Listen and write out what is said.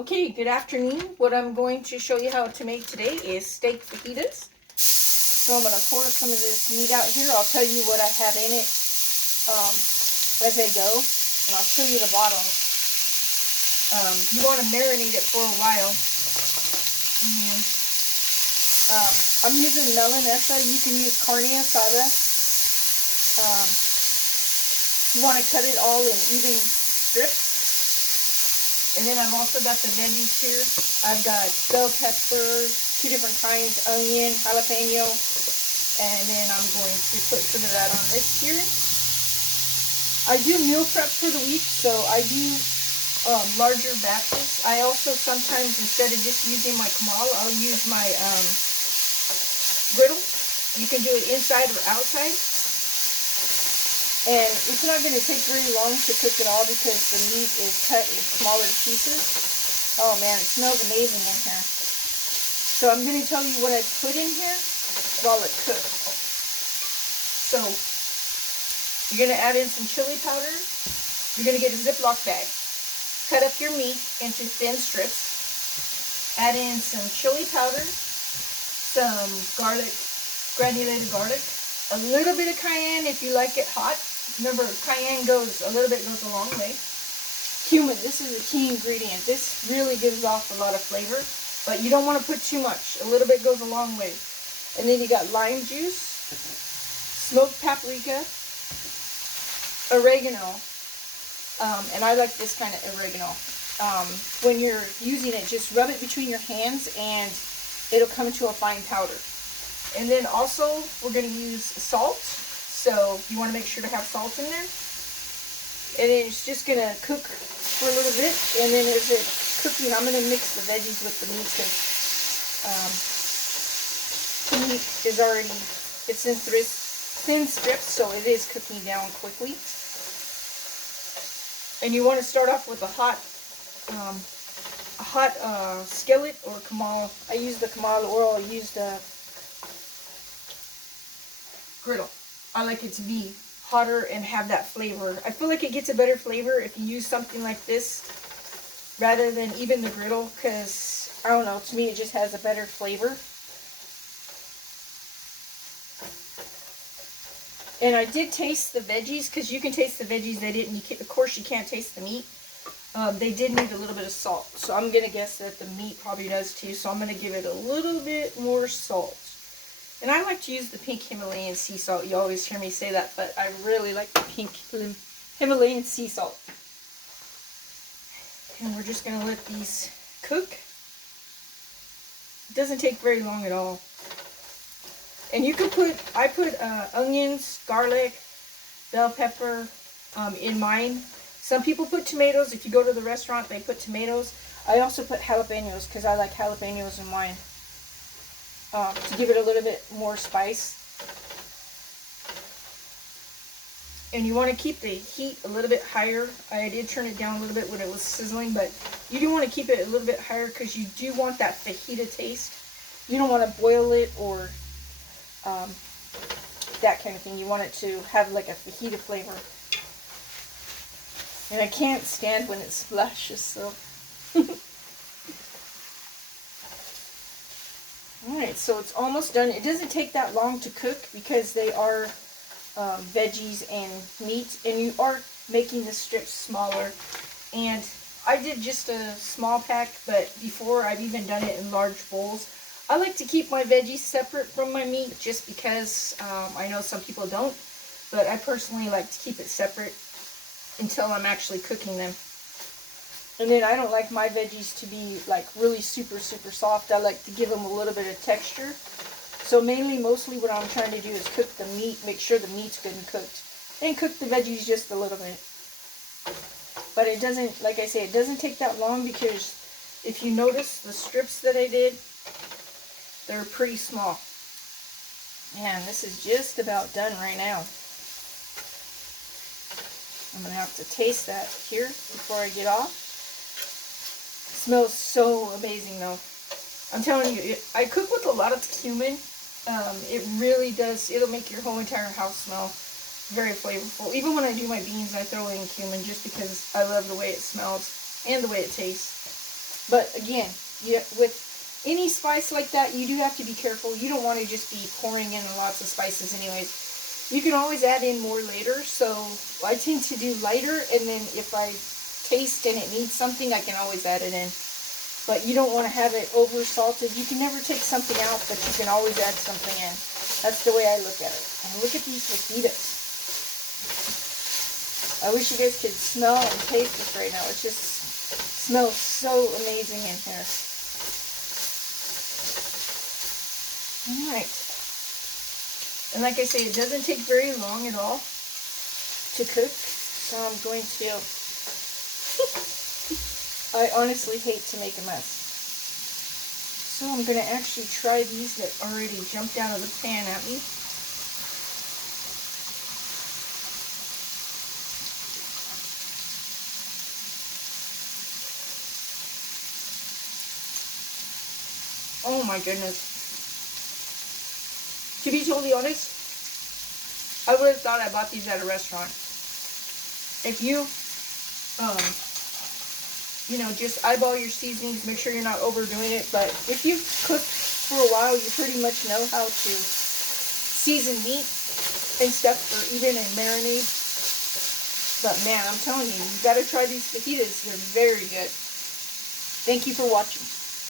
Okay, good afternoon. What I'm going to show you how to make today is steak fajitas. So I'm going to pour some of this meat out here. I'll tell you what I have in it as I go, and I'll show you the bottle. You want to marinate it for a while. And I'm using melanesa. You can use carne asada. You want to cut it all in even strips. And then I've also got the veggies here. I've got bell pepper, 2 different kinds, onion, jalapeno, and then I'm going to put some of that on this here. I do meal prep for the week, so I do larger batches. I also sometimes, instead of just using my kamal, I'll use my griddle. You can do it inside or outside. And it's not going to take very long to cook it all because the meat is cut in smaller pieces. Oh man, it smells amazing in here. So I'm going to tell you what I put in here while it cooks. So you're going to add in some chili powder. You're going to get a Ziploc bag. Cut up your meat into thin strips. Add in some chili powder, some garlic, granulated garlic, a little bit of cayenne if you like it hot. Remember, cayenne goes a little bit, goes a long way. Cumin, this is a key ingredient. This really gives off a lot of flavor, but you don't want to put too much. A little bit goes a long way. And then you got lime juice, smoked paprika, oregano, and I like this kind of oregano. When you're using it, just rub it between your hands and it'll come into a fine powder. And then also, we're going to use salt. So you want to make sure to have salt in there. And then it's just going to cook for a little bit. And then as it's cooking, I'm going to mix the veggies with the meat because the meat is already, it's in thin strips, so it is cooking down quickly. And you want to start off with a hot skillet or kamal. I use the kamal, or I'll use the griddle. I like it to be hotter and have that flavor. I feel like it gets a better flavor if you use something like this rather than even the griddle, because I don't know, to me it just has a better flavor. And I did taste the veggies, because you can taste the veggies. They didn't. Of course, you can't taste the meat. They did need a little bit of salt, so I'm gonna guess that the meat probably does too. So I'm gonna give it a little bit more salt. And I like to use the pink Himalayan sea salt. You always hear me say that, but I really like the pink Himalayan sea salt. And we're just going to let these cook. It doesn't take very long at all. And you can put, I put onions, garlic, bell pepper in mine. Some people put tomatoes. If you go to the restaurant, they put tomatoes. I also put jalapenos because I like jalapenos in mine. To give it a little bit more spice. And you want to keep the heat a little bit higher. I did turn it down a little bit when it was sizzling, but you do want to keep it a little bit higher because you do want that fajita taste. You don't want to boil it or that kind of thing. You want it to have like a fajita flavor. And I can't stand when it splashes, so... Alright, so it's almost done. It doesn't take that long to cook because they are veggies and meat, and you are making the strips smaller. And I did just a small pack, but before I've even done it in large bowls. I like to keep my veggies separate from my meat just because I know some people don't, but I personally like to keep it separate until I'm actually cooking them. And then I don't like my veggies to be like really super soft. I like to give them a little bit of texture. So mostly what I'm trying to do is cook the meat, make sure the meat's good and cooked. And cook the veggies just a little bit. But it doesn't, like I say, it doesn't take that long because if you notice the strips that I did, they're pretty small. And this is just about done right now. I'm going to have to taste that here before I get off. Smells so amazing though. I'm telling you, I cook with a lot of cumin. It really does, it'll make your whole entire house smell very flavorful. Even when I do my beans, I throw in cumin just because I love the way it smells and the way it tastes. But again, with any spice like that, you do have to be careful. You don't want to just be pouring in lots of spices anyways. You can always add in more later, so I tend to do lighter, and then if I taste and it needs something, I can always add it in. But you don't want to have it over salted. You can never take something out, but you can always add something in. That's the way I look at it. And look at these fajitas. I wish you guys could smell and taste this right now. It just smells so amazing in here. Alright. And like I say, it doesn't take very long at all to cook. So I'm going to... I honestly hate to make a mess. So I'm going to actually try these that already jumped out of the pan at me. Oh my goodness. To be totally honest, I would have thought I bought these at a restaurant. If you, you know, just eyeball your seasonings, make sure you're not overdoing it. But if you've cooked for a while, you pretty much know how to season meat and stuff, or even in marinade. But man, I'm telling you, you've got to try these fajitas. They're very good. Thank you for watching.